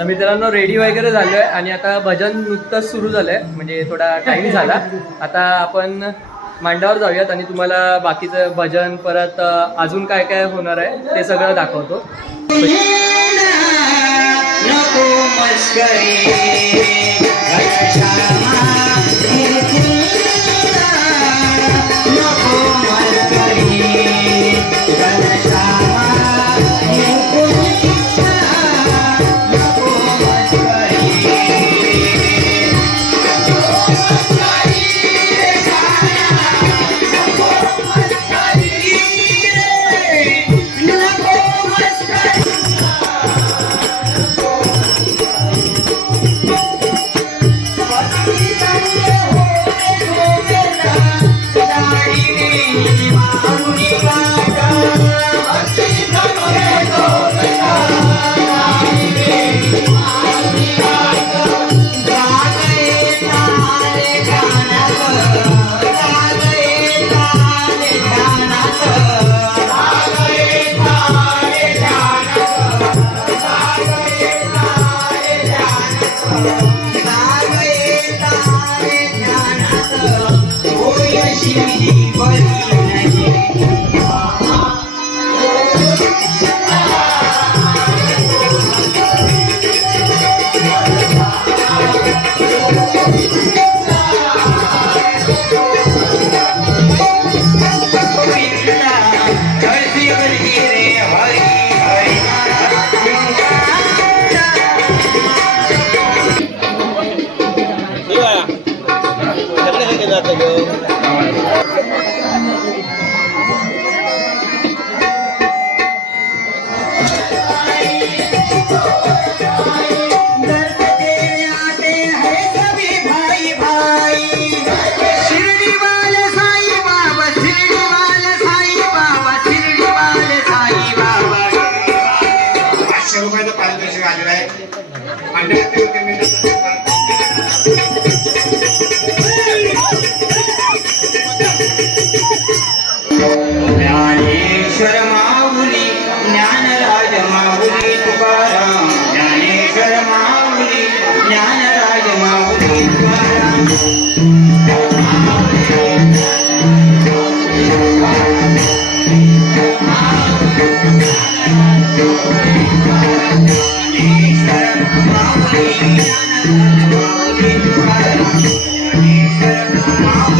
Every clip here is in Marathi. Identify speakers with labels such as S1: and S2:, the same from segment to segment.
S1: तर मित्रांनो रेडी वगैरे झालो आहे आणि आता भजन नुकतंच सुरू झालं आहे म्हणजे थोडा टाईम झाला. आता आपण मांडावर जाऊयात आणि तुम्हाला बाकीचं भजन परत अजून काय काय होणार आहे ते सगळं दाखवतो.
S2: नको শিবিরি করি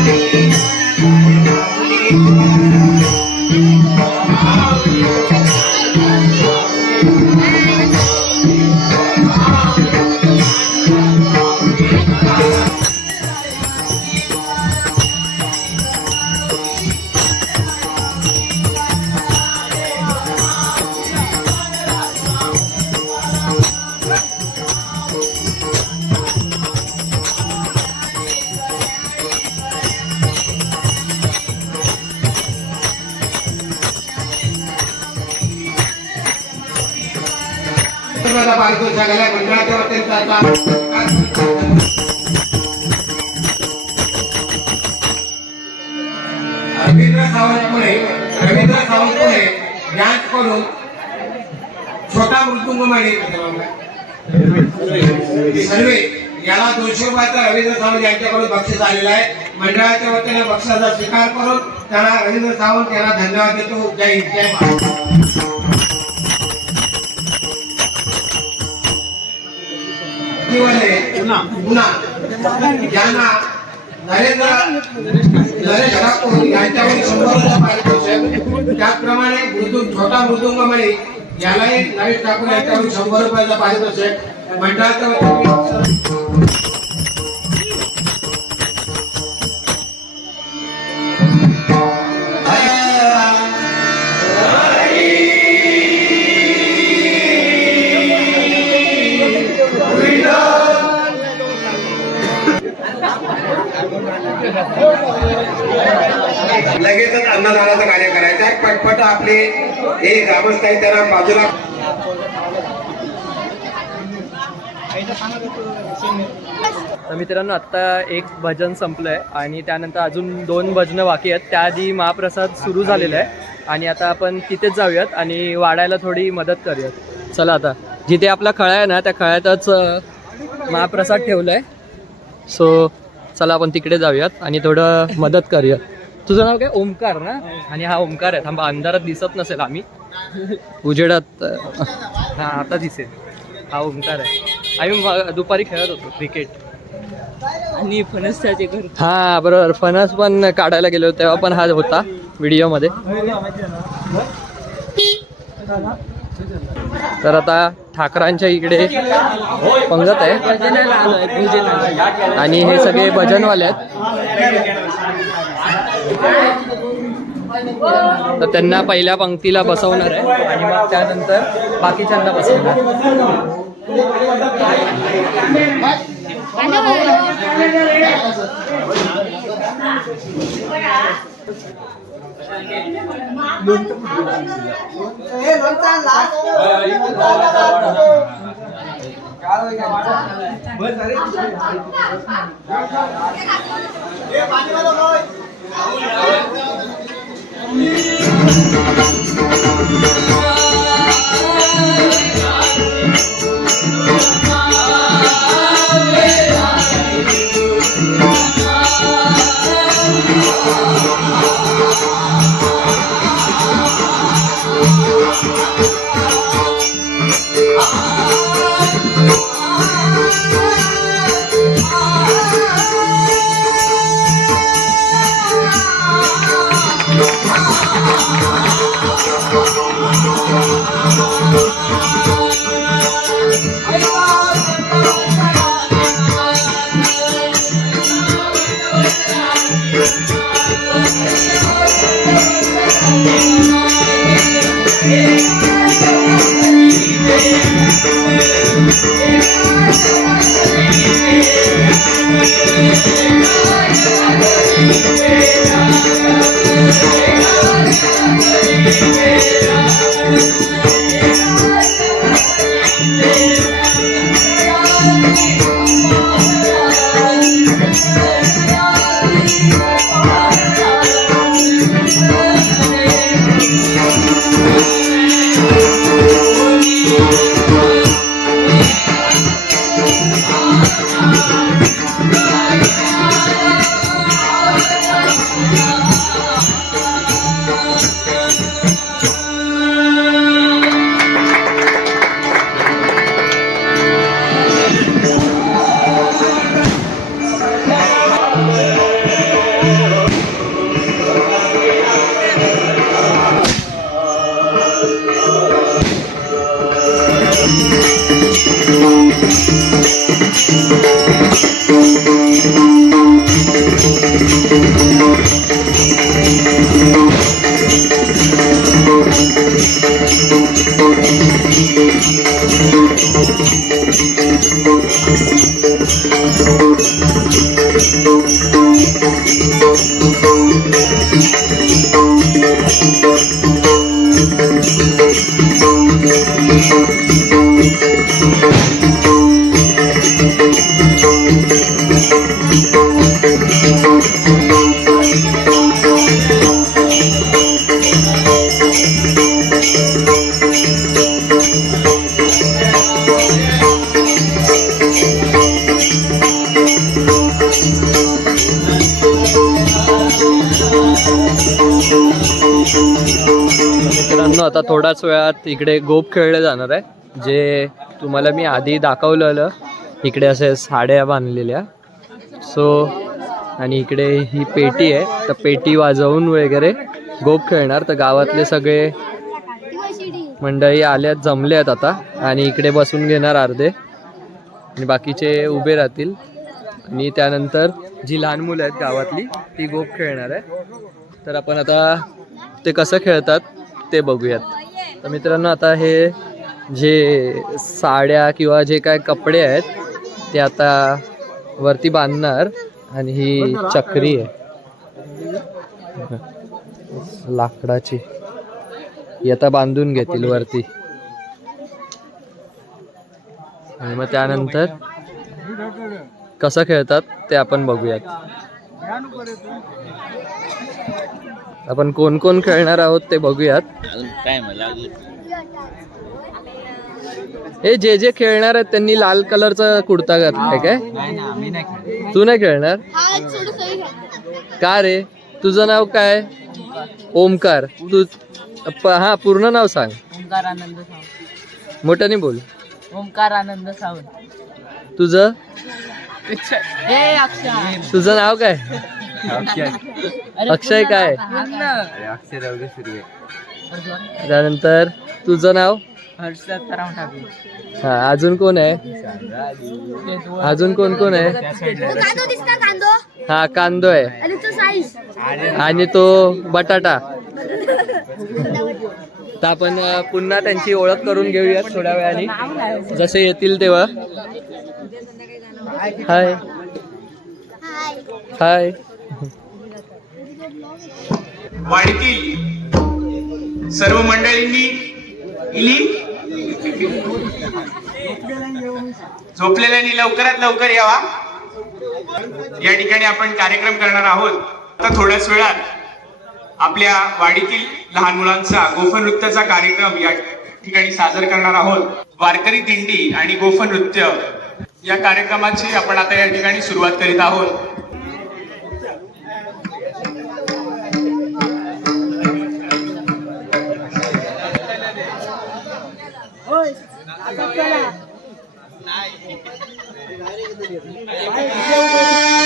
S2: Thank
S3: you. रुपयाचा पारितोषिक आलेला आहे मंडळाच्या वतीने त्याचा रवींद्र सावंतमुळे रवींद्र सावंतमुळे यांच करून छोटा मृत्युंगमाडी सर्वे याला दोनशे रुपयाचा रवींद्र सावंत यांच्याकडून बक्षीस आलेलं आहे. मंडळाच्या वतीने बक्षिसाचा स्वीकार करून त्याला रवींद्र सावंत यांना धन्यवाद देतो. जय जय महाराज पुन्हा पुन्हा यांना नरेंद्र नरेश ठाकूर यांच्यावर शंभर रुपये पारितोषिक. त्याचप्रमाणे मृदुंग छोटा मृदुंग मृदुंगमणी यालाही नरेश ठाकूर यांच्यावर शंभर रुपयाचा पारितोषिक. मंडळाच्या लगेचच अन्नदानाचं कार्य करायचं आहे. पटपट आपले हे ग्रामस्थ आहेत त्यांना बाजूला
S1: तर मित्रांनो आत्ता एक भजन संपलं आहे आणि त्यानंतर अजून दोन भजनं बाकी आहेत. त्याआधी महाप्रसाद सुरू झालेला आहे. आणि आता आपण तिथेच जाऊयात आणि वाढायला थोडी मदत करूयात. चला आता. जिथे आपला खळा आहे ना त्या खळ्यातच महाप्रसाद ठेवला आहे सो चला आपण तिकडे जाऊयात आणि थोडं मदत करूया तुझं नाव काय? ओमकार ना? आणि हा ओमकार आहे. थांबा अंधारात दिसत नसेल आम्ही. उजेडात हा आता दिसेल. हा ओमकार आहे. आम्ही दुपारी खेळत होतो क्रिकेट.
S4: आणि घर.
S1: हा बरोबर. फणस पण काढायला गेलो तेव्हा पण हा होता व्हिडिओमध्ये. तर आता ठाकरांच्या इकडे पंगत आहे. आणि हे सगळे भजनवाले आहेत. तर त्यांना पहिल्या पंक्तीला बसवणार आहे. आणि मग त्यानंतर बाकीच्यांना बसवणार
S5: ए लोणचा लास्ट काय होय काय बस अरे. ए पाणी वाला होय
S2: Thank you.
S1: मित्रांनो आता थोड्याच वेळात इकडे गोप खेळले जाणार आहे जे तुम्हाला मी आधी दाखवलेलं. इकडे असे साड्या बांधलेल्या. सो आणि इकडे ही पेटी आहे तर पेटी वाजवून वगैरे गोप खेळणार. तर गावातले सगळे मंडळी आल्यात जमले आहेत आता. आणि इकडे बसून घेणार अर्धे. आणि बाकीचे उभे राहतील. आणि त्यानंतर जी लहान मुलं आहेत गावातली ती गोप खेळणार आहे. तर आपण आता ते कसं खेळतात ते बघूयात. तर मित्रांनो आता हे जे साड्या किंवा जे काय कपडे आहेत ते आता वरती बांधणार आणि ही चक्री आहे. लाकडाची. ही आता बांधून घेतील वरती. आणि मग त्यानंतर कसं खेळतात ते आपण बघूयात. आपण कोण कोण खेळणार आहोत ते बघूयात. हे जे जे खेळणार आहेत त्यांनी लाल कलरचा कुर्ता घातलाय काय तू नाही खेळणार? का रे? तुझं नाव काय? ओमकार. तू हा पूर्ण नाव सांग.
S4: ओंकार आनंद सावंत.
S1: मोठ्याने बोल.
S4: ओंकार आनंद सावंत.
S1: तुझं? तुझं नाव काय? अक्षय. काय? त्यानंतर तुझं नाव? हा अजून कोण आहे? अजून कोण कोण आहे?
S5: कांदो दिसता कांदो?
S1: हा कांदो आहे.
S5: आणि तो साईज?
S1: आणि तो बटाटा. तर आपण पुन्हा त्यांची ओळख करून घेऊयात थोड्या वेळाने. जसे येतील तेव्हा. हाय. हाय.
S6: वाडीतील सर्व मंडळींनी इली. झोपलेल्यांनी लवकरात लवकर यावा. या ठिकाणी आपण कार्यक्रम करणार आहोत. आता थोड्याच वेळात आपल्या वाडीतील लहान मुलांचा गोफन नृत्याचा कार्यक्रम या ठिकाणी सादर करणार आहोत. वारकरी दिंडी आणि गोफन नृत्य या कार्यक्रमाची आपण आता या ठिकाणी सुरुवात करीत आहोत.
S2: दिंडी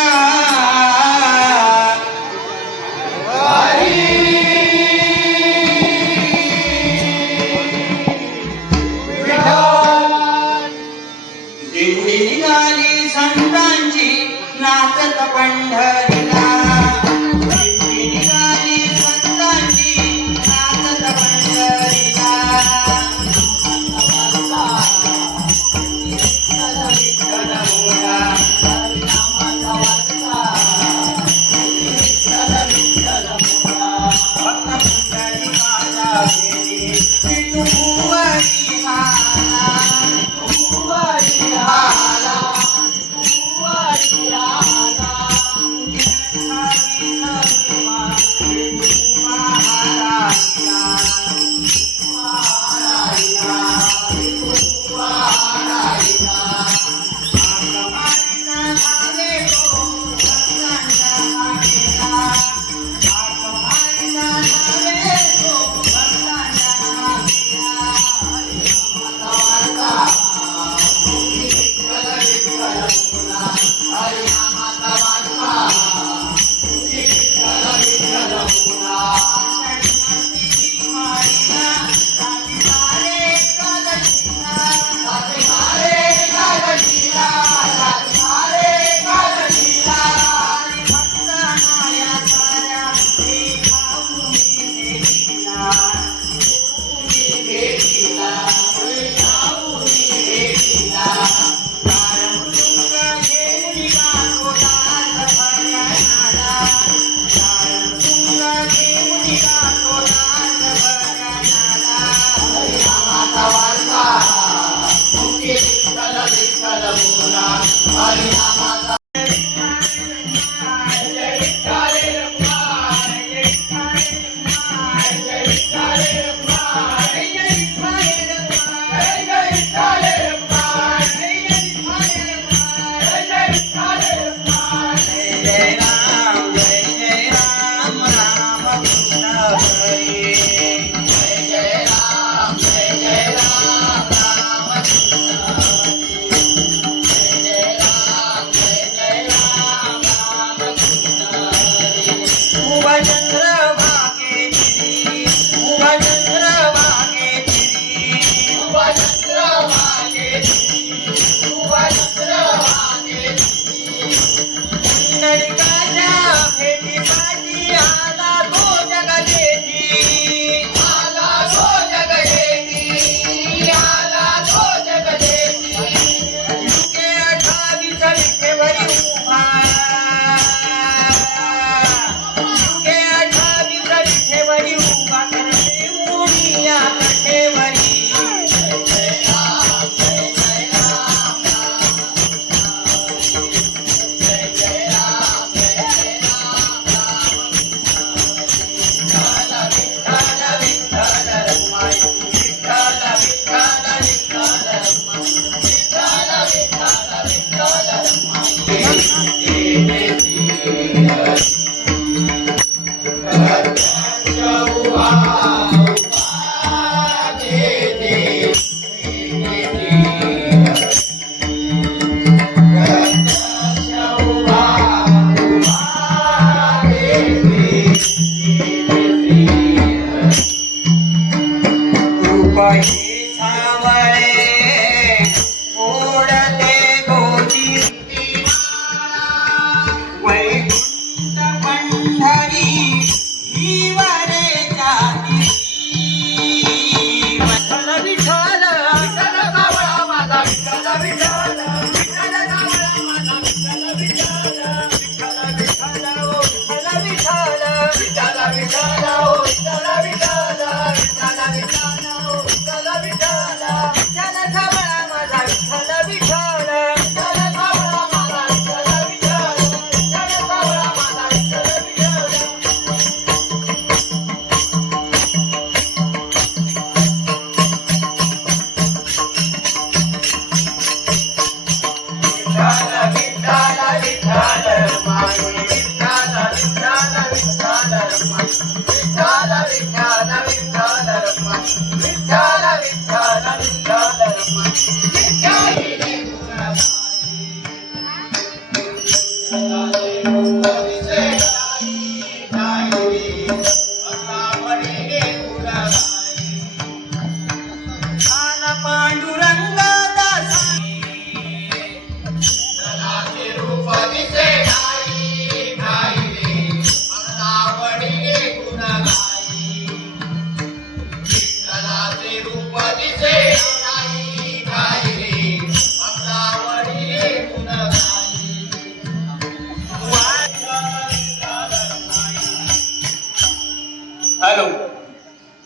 S2: हॅलो.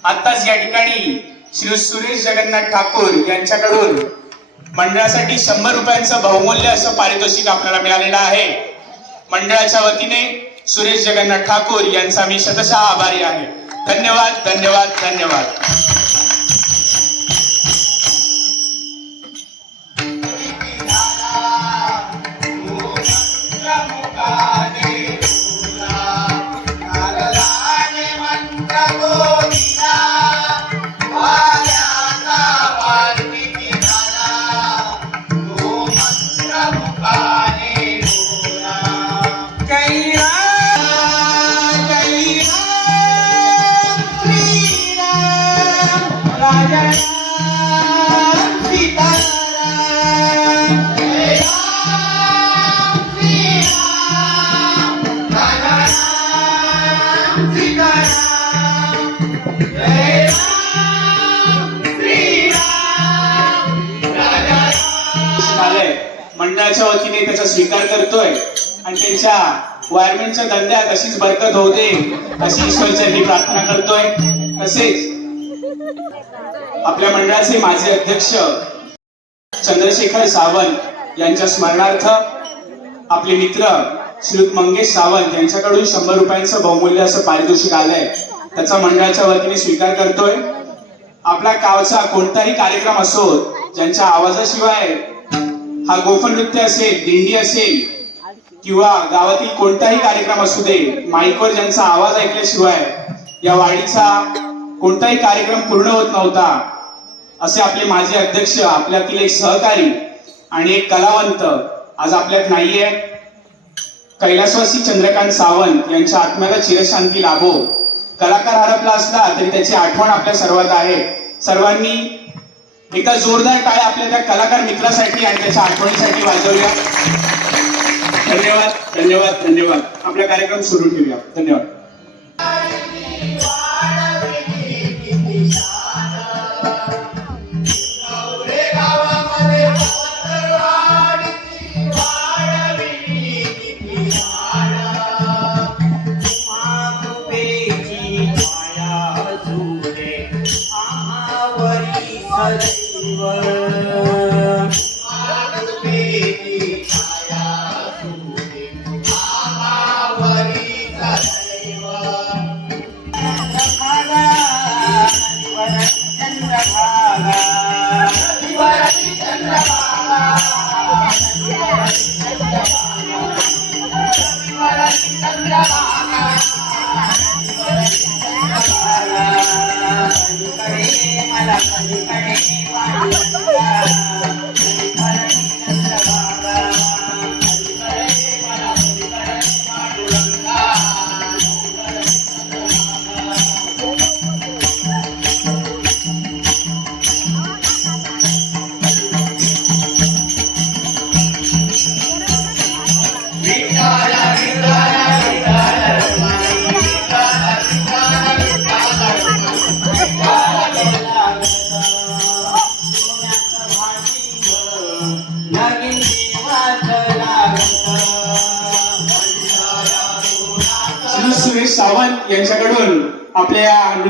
S2: आताच या ठिकाणी श्री सुरेश जगन्नाथ ठाकूर यांच्याकडून मंडळासाठी शंभर रुपयांचं बहुमूल्य असं पारितोषिक आपल्याला मिळालेलं आहे. मंडळाच्या वतीने सुरेश जगन्नाथ ठाकूर यांचा मी शतशः आभारी आहे. धन्यवाद धन्यवाद धन्यवाद. त्याचा स्वीकार करतोय. आणि त्यांच्या वायरमेनच्या धंद्यात अशीच बरकत होते अशी ईश्वरचरणी प्रार्थना करतोय. तसेच आपल्या मंडळाचे माझे अध्यक्ष चंद्रशेखर सावंत यांच्या स्मरणार्थ आपले मित्र श्री मंगेश सावंत यांच्याकडून शंभर रुपयांचं बहुमूल्य असं पारितोषिक आलंय. त्याचा मंडळाच्या वतीने स्वीकार करतोय. आपला गावचा कोणताही कार्यक्रम असो ज्यांच्या आवाजाशिवाय हा गोफन नृत्य असेल दिंडी असेल किंवा गावातील कोणताही कार्यक्रम असू दे माईकवर ज्यांचा आवाज ऐकल्याशिवाय या वाडीचा कोणताही कार्यक्रम पूर्ण होत नव्हता. असे आपले माजी अध्यक्ष आपल्यातील एक सहकारी आणि एक कलावंत आज आपल्यात नाहीये. कैलासवासी चंद्रकांत सावंत यांच्या आत्म्याला चिरशांती लाभो. कलाकार हरपला असला तरी त्याची आठवण आपल्या सर्वात आहे. सर्वांनी एका जोरदार टाळ्या आपल्या त्या कलाकार मित्रासाठी आणि त्याच्या आठवणीसाठी वाजवूया धन्यवाद धन्यवाद धन्यवाद. आपला कार्यक्रम सुरू ठेवूया. धन्यवाद.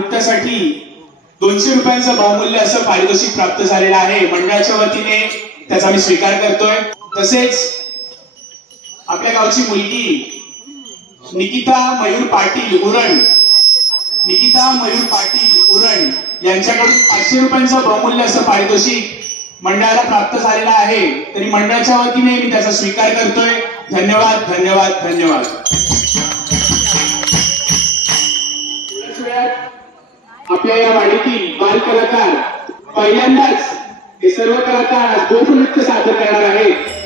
S2: नृत्यासाठी दोनशे रुपयांचं बहुमूल्य असं पारितोषिक प्राप्त झालेलं आहे. मंडळाच्या वतीने
S6: त्याचा मी स्वीकार करतोय. तसेच आपल्या गावची मुलगी निकिता मयूर पाटील उरण निकिता मयूर पाटील उरण यांच्याकडून पाचशे रुपयांचं बहुमूल्य असं पारितोषिक मंडळाला प्राप्त झालेलं आहे. तरी मंडळाच्या वतीने मी त्याचा स्वीकार करतोय. धन्यवाद धन्यवाद धन्यवाद. आपल्या या वाडीतील बाल कलाकार पहिल्यांदाच हे सर्व कलाकार आज गोपनृत्य सादर करणार आहेत.